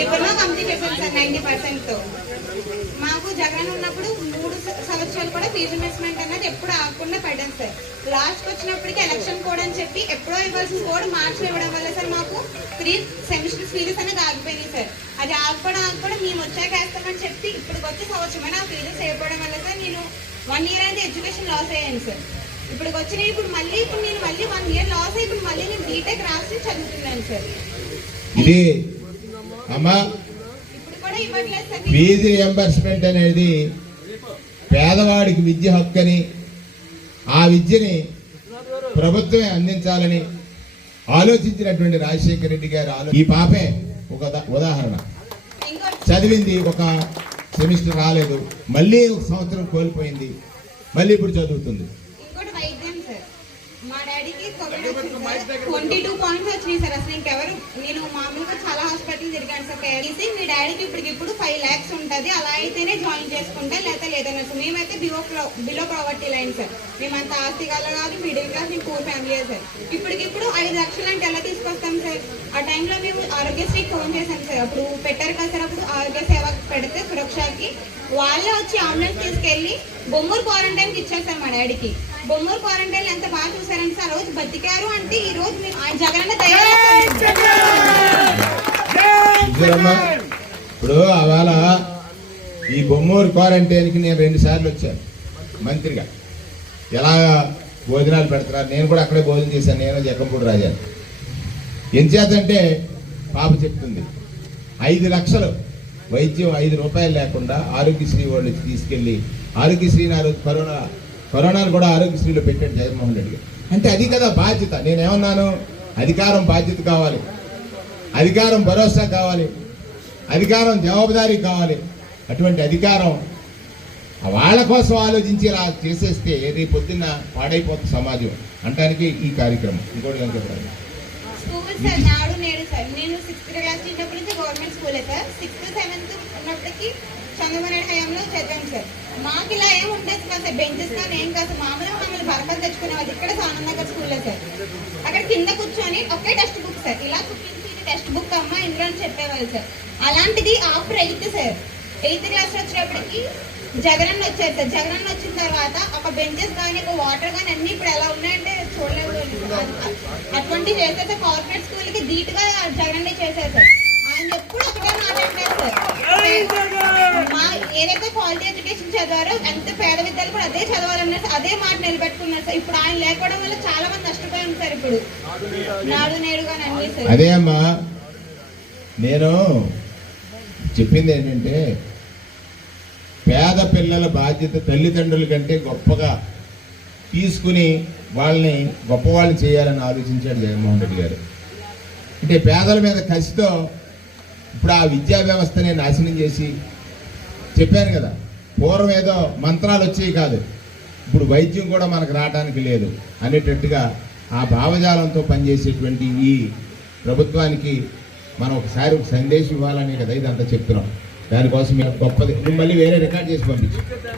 Diploma complete అయిపోయింది sir 90%తో. మాకు జగన్ ఉన్నప్పుడు 3 సంవత్సరాలు కూడా ఫీజు ఇన్వెస్ట్మెంట్ అన్నది ఎప్పుడు ఆగకుండా పడ్డాం సార్. లాస్ట్కి వచ్చినప్పటికీ ఎలక్షన్ కోడ్ అని చెప్పి ఎప్పుడో ఇవ్వాల్సిన కోడ్ మార్చి ఇవ్వడం వల్ల సార్ మాకు 3 సెమిస్టర్ ఫీజెస్ అనేది ఆగిపోయినాయి సార్. అది ఆగిపోవడం మేము వచ్చాక వేస్తామని చెప్పి ఇప్పుడు వచ్చే సంవత్సరమైన ఆ ఫీజెస్ అయిపోవడం వల్ల సార్ నేను 1 year అయితే ఎడ్యుకేషన్ లాస్ అయ్యాను సార్. ఇప్పుడు వచ్చినాయి ఇప్పుడు నేను మళ్ళీ 1 year లాస్ అయ్యి ఇప్పుడు మళ్ళీ నేను బీటెక్ రాసి చదువుతున్నాను సార్. ఇది అమ్మా ఇప్పుడు కూడా ఇవ్వట్లేదు సార్. ఫీజు రియంబర్స్మెంట్ అనేది పేదవాడికి విద్య హక్కని, ఆ విద్యని ప్రభుత్వమే అందించాలని ఆలోచించినటువంటి రాజశేఖర రెడ్డి గారు ఈ పాపే ఒక ఉదాహరణ. చదివింది, ఒక సెమిస్టర్ రాలేదు, మళ్ళీ ఒక సంవత్సరం కోల్పోయింది, మళ్ళీ ఇప్పుడు చదువుతుంది. ఇంకోటి వైద్యం సార్, మా డాడీకి కోవిడ్ వచ్చింది సార్, 22 పాయింట్స్ వచ్చినాయి సార్. అసలు ఇంకెవరు, నేను మామూలుగా చాలా హాస్పిటల్ తిరిగాను సార్. కేరీసి మీ డాడీకి ఇప్పుడు 5 lakhs ఉంటుంది, అలా అయితేనే జాయిన్ చేసుకుంటే లేకపోతే లేదన్నా సార్. మేమైతే బిలో ప్రావర్టీ లైన్ సార్. మేమంత ఆస్తి గల కాదు, మిడిల్ క్లాస్, మేము పూర్ ఫ్యామిలీ సార్. ఇప్పుడు 5 లక్షలు అంటే ఎలా తీసుకొస్తాం సార్? ఆ టైంలో మేము ఆరోగ్యశ్రీకి ఫోన్ చేశాం సార్. అప్పుడు పెట్టారు కదా సార్, అప్పుడు ఆరోగ్య సేవ పెడితే సురక్షకి వాళ్ళే వచ్చి అంబులెన్స్ తీసుకెళ్లి బొమ్మూరు క్వారంటైన్కి ఇచ్చారు సార్ మా డాడీకి. బొమ్మూరు క్వారంటైన్ ఎంత బాగా చూసారంటే సార్, ఆ రోజు బతికారు అంటే ఈ రోజు జగన్ ఇప్పుడు అవాళ ఈ బొమ్మూరు క్వారంటైన్కి నేను 2 సార్లు వచ్చాను మంత్రిగా. ఎలా భోజనాలు పెడతారు, నేను కూడా అక్కడే భోజనం చేశాను, నేను జక్కంపూడి రాజాను. ఎంచేతంటే పాప చెప్తుంది 5 లక్షలు వైద్యం 5 రూపాయలు లేకుండా ఆరోగ్యశ్రీ వాళ్ళు తీసుకెళ్ళి, ఆరోగ్యశ్రీని ఆ రోజు కరోనాను కూడా ఆరోగ్యశ్రీలో పెట్టాడు జగన్మోహన్ రెడ్డి గారు. అంటే అది కదా బాధ్యత. నేనేమన్నాను, అధికారం బాధ్యత కావాలి, అధికారం భరోసా కావాలి, అధికారం జవాబుదారీ కావాలి. అటువంటి అధికారం వాళ్ళ కోసం ఆలోచించి ఇలా చేసేస్తే రేపు పొద్దున్న పాడైపోతుంది సమాజం అంటానికి ఈ కార్యక్రమం. ఇంకోటి కనుక స్కూల్ సార్, నాడు నేడు సార్. నేను 6th క్లాస్ ఉన్నప్పటి నుంచి గవర్నమెంట్ స్కూలే సార్. 6th 7th ఉన్నప్పటికీ చంద్రబాబు నాయుడు హయాంలో చదివాం సార్. మాకు ఇలా ఏం ఉండేది కాదు సార్, బెంచెస్ కానీ ఏం కాదు సార్. మామూలుగా మమ్మల్ని బరకలు తెచ్చుకునేవాళ్ళు. ఇక్కడ సానందగర్ స్కూల్లో సార్, అక్కడ కింద కూర్చొని ఒకే టెక్స్ట్ బుక్ సార్, ఇలా చూపించి టెక్స్ట్ బుక్ అమ్మ ఇందులో అని చెప్పేవాళ్ళు సార్. అలాంటిది after 8th sir, 8th class వచ్చేటప్పటికి జగనన్న వచ్చారు సార్. జగనన్న వచ్చిన తర్వాత ఒక బెంచెస్ కానీ ఒక వాటర్ కానీ అన్ని ఇప్పుడు ఎలా ఉన్నాయంటే చూడలేదు. అటువంటి చేశారు సార్. కార్పొరేట్ స్కూల్కి ధీటుగా జగనన్న చేశారు సార్. ఆయన ఎప్పుడు ఒకటే మాట్లాడారు సార్, మా ఏదైతే క్వాలిటీ ఎడ్యుకేషన్ చదివారో ఎంత పేద విద్యాలు కూడా అదే చదవాలన్నారు, అదే మాట నిలబెట్టుకున్నారు సార్. ఇప్పుడు ఆయన లేకపోవడం వల్ల చాలా మంది నష్టపోయాం సార్. ఇప్పుడు నాడు నేడు కానీ అన్ని సార్. అదే అమ్మా, నేను చెప్పింది ఏంటంటే పేద పిల్లల బాధ్యత తల్లిదండ్రుల కంటే గొప్పగా తీసుకుని వాళ్ళని గొప్పవాళ్ళు చేయాలని ఆలోచించాడు జగన్మోహన్ రెడ్డి గారు. అంటే పేదల మీద కసితో ఇప్పుడు ఆ విద్యా వ్యవస్థని నాశనం చేసి, చెప్పాను కదా, పూర్వం ఏదో మంత్రాలు వచ్చేవి కాదు, ఇప్పుడు వైద్యం కూడా మనకు రావడానికి లేదు అనేటట్టుగా ఆ భావజాలంతో పనిచేసేటువంటి ఈ ప్రభుత్వానికి మనం ఒకసారి ఒక సందేశం ఇవ్వాలనే కదా ఇదంతా చెప్తున్నాం. దానికోసం గొప్పది మళ్ళీ వేరే రికార్డ్ చేసి పంపించాం.